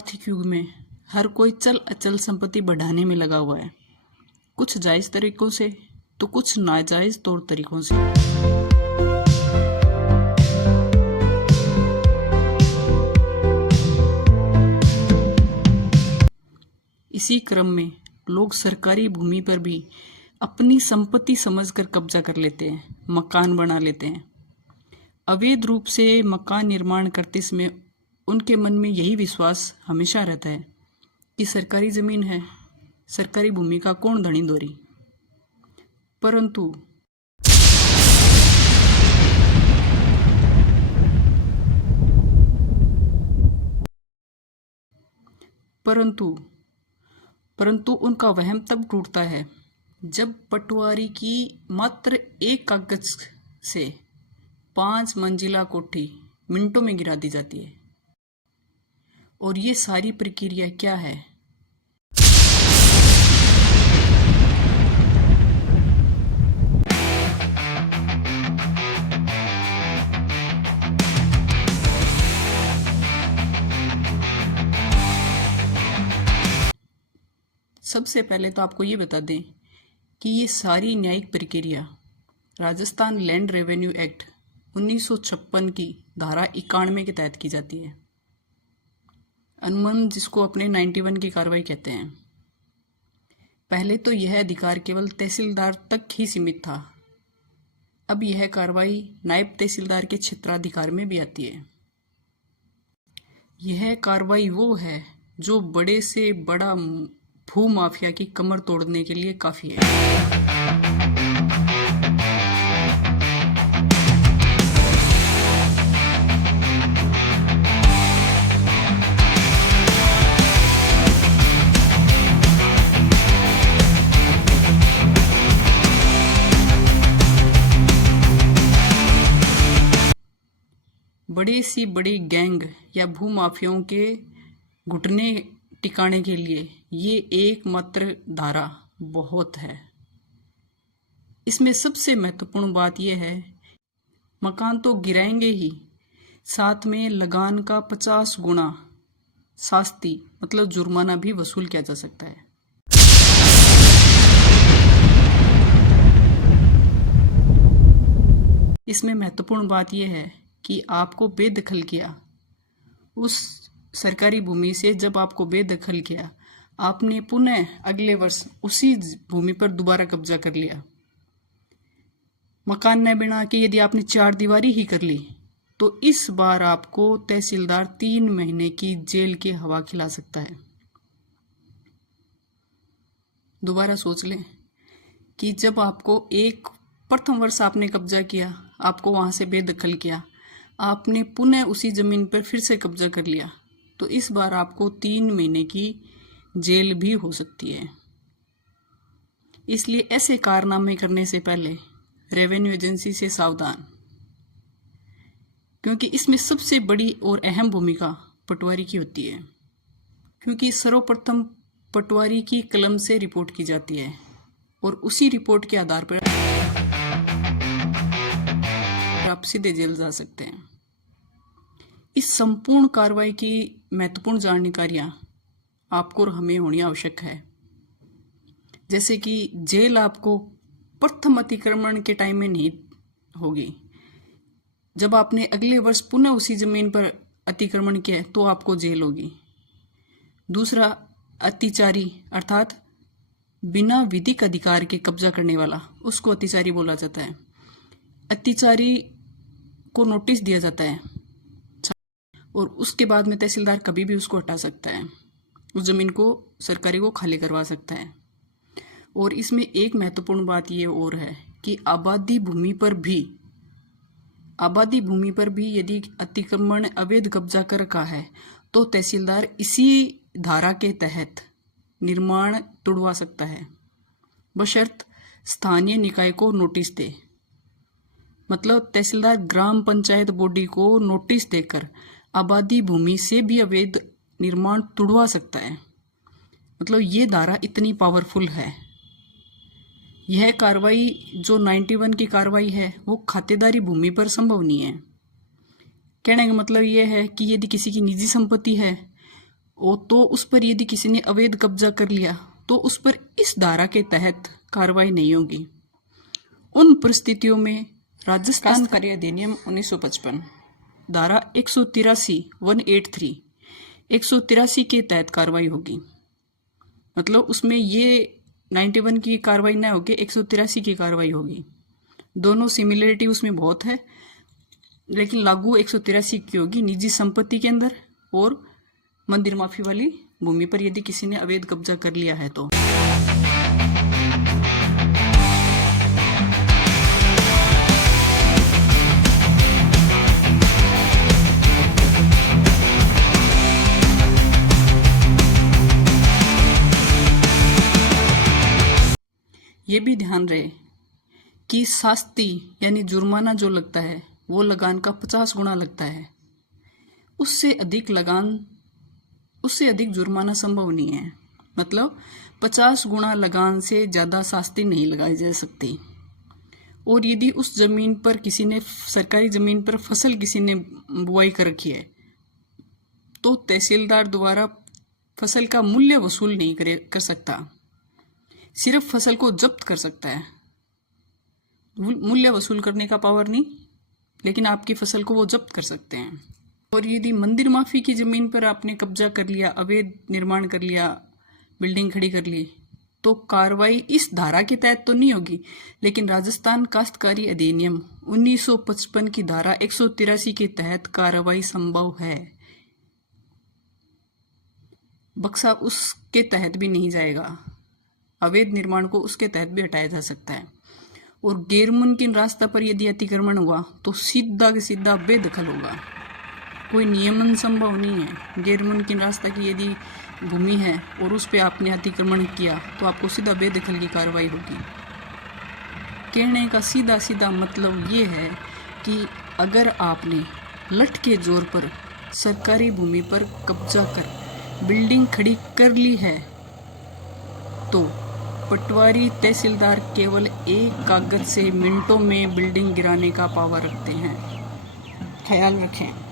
आर्थिक युग में हर कोई चल अचल संपत्ति बढ़ाने में लगा हुआ है, कुछ जायज़ तरीकों से तो कुछ नाजायज़ तौर तरीकों से। इसी क्रम में लोग सरकारी भूमि पर भी अपनी संपत्ति समझकर कब्जा कर लेते हैं, मकान बना लेते हैं। अवैध रूप से मकान निर्माण करते समय उनके मन में यही विश्वास हमेशा रहता है कि सरकारी ज़मीन है, सरकारी भूमि का कौन धनी दोरी। परंतु उनका वहम तब टूटता है जब पटवारी की मात्र एक कागज से 5 मंजिला कोठी मिनटों में गिरा दी जाती है। और ये सारी प्रक्रिया क्या है? सबसे पहले तो आपको ये बता दें कि ये सारी न्यायिक प्रक्रिया राजस्थान लैंड रेवेन्यू एक्ट 1956 की धारा 91 के तहत की जाती है। अनुमान जिसको अपने 91 की कार्रवाई कहते हैं। पहले तो यह अधिकार केवल तहसीलदार तक ही सीमित था। अब यह कार्रवाई नायब तहसीलदार के क्षेत्राधिकार में भी आती है। यह कार्रवाई वो है जो बड़े से बड़ा भू माफिया की कमर तोड़ने के लिए काफी है। बड़ी सी बड़ी गैंग या भूमाफियाओं के घुटने टिकाने के लिए ये एकमात्र धारा बहुत है। इसमें सबसे महत्वपूर्ण बात यह है, मकान तो गिराएंगे ही, साथ में लगान का 50 गुना शास्ति मतलब जुर्माना भी वसूल किया जा सकता है। इसमें महत्वपूर्ण बात यह है कि आपको बेदखल किया, उस सरकारी भूमि से जब आपको बेदखल किया, आपने पुनः अगले वर्ष उसी भूमि पर दोबारा कब्जा कर लिया। मकान न बना के यदि आपने 4 दीवारी ही कर ली तो इस बार आपको तहसीलदार 3 महीने की जेल की हवा खिला सकता है। दोबारा सोच लें कि जब आपको प्रथम वर्ष आपने कब्जा किया, आपको वहां से बेदखल किया, आपने पुनः उसी जमीन पर फिर से कब्जा कर लिया, तो इस बार आपको 3 महीने की जेल भी हो सकती है। इसलिए ऐसे कारनामे करने से पहले रेवेन्यू एजेंसी से सावधान, क्योंकि इसमें सबसे बड़ी और अहम भूमिका पटवारी की होती है। क्योंकि सर्वप्रथम पटवारी की कलम से रिपोर्ट की जाती है और उसी रिपोर्ट के आधार पर आप सीधे जेल जा सकते हैं। इस संपूर्ण कार्रवाई की महत्वपूर्ण जानकारियां आपको और हमें होनी आवश्यक है। जैसे कि जेल आपको प्रथम अतिक्रमण के टाइम में नहीं होगी। जब आपने अगले वर्ष पुनः उसी जमीन पर अतिक्रमण किया तो आपको जेल होगी। दूसरा, अतिचारी अर्थात बिना विधिक अधिकार के कब्जा करने वाला, उसको अतिचारी बोला जाता है। अतिचारी को नोटिस दिया जाता है और उसके बाद में तहसीलदार कभी भी उसको हटा सकता है, उस जमीन को सरकारी को खाली करवा सकता है। और इसमें एक महत्वपूर्ण बात ये और है कि आबादी भूमि पर भी यदि अतिक्रमण अवैध कब्जा कर रखा है तो तहसीलदार इसी धारा के तहत निर्माण तुड़वा सकता है, बशर्त स्थानीय निकाय को नोटिस दे। मतलब तहसीलदार ग्राम पंचायत बॉडी को नोटिस देकर आबादी भूमि से भी अवैध निर्माण तुड़वा सकता है। मतलब ये धारा इतनी पावरफुल है। यह कार्रवाई जो 91 की कार्रवाई है वो खातेदारी भूमि पर संभव नहीं है। कहने का मतलब यह है कि यदि किसी की निजी संपत्ति है तो उस पर यदि किसी ने अवैध कब्जा कर लिया तो उस पर इस धारा के तहत कार्रवाई नहीं होगी। उन परिस्थितियों में राजस्थान कास्तकारी अधिनियम 1955 धारा 183 के तहत कार्रवाई होगी। मतलब उसमें ये 91 की कार्रवाई न होगी, 183 की कार्रवाई होगी। दोनों सिमिलरिटी उसमें बहुत है, लेकिन लागू 183 की होगी निजी संपत्ति के अंदर और मंदिर माफी वाली भूमि पर यदि किसी ने अवैध कब्जा कर लिया है तो। ये भी ध्यान रहे कि शास्ति यानी जुर्माना जो लगता है वो लगान का 50 गुना लगता है। उससे अधिक जुर्माना संभव नहीं है। मतलब 50 गुना लगान से ज़्यादा शास्ति नहीं लगाई जा सकती। और यदि उस जमीन पर किसी ने, सरकारी जमीन पर फसल किसी ने बुआई कर रखी है तो तहसीलदार द्वारा फसल का मूल्य वसूल नहीं कर सकता, सिर्फ फसल को जब्त कर सकता है। मूल्य वसूल करने का पावर नहीं, लेकिन आपकी फसल को वो जब्त कर सकते हैं। और यदि मंदिर माफी की जमीन पर आपने कब्जा कर लिया, अवैध निर्माण कर लिया, बिल्डिंग खड़ी कर ली, तो कार्रवाई इस धारा के तहत तो नहीं होगी, लेकिन राजस्थान काश्तकारी अधिनियम 1955 की धारा 183 के तहत कार्रवाई संभव है। बक्सा उसके तहत भी नहीं जाएगा। अवैध निर्माण को उसके तहत भी हटाया जा सकता है। और गैर मुमकिन रास्ता पर यदि अतिक्रमण हुआ तो सीधा के सीधा बेदखल होगा। कोई नियमन संभव नहीं है। गैर मुमकिन रास्ता की यदि भूमि है और उस पर आपने अतिक्रमण किया तो आपको सीधा बेदखल की कार्रवाई होगी। कहने का सीधा सीधा मतलब ये है कि अगर आपने लठ के जोर पर सरकारी भूमि पर कब्जा कर बिल्डिंग खड़ी कर ली है तो पटवारी तहसीलदार केवल एक कागज से मिनटों में बिल्डिंग गिराने का पावर रखते हैं। ख्याल रखें।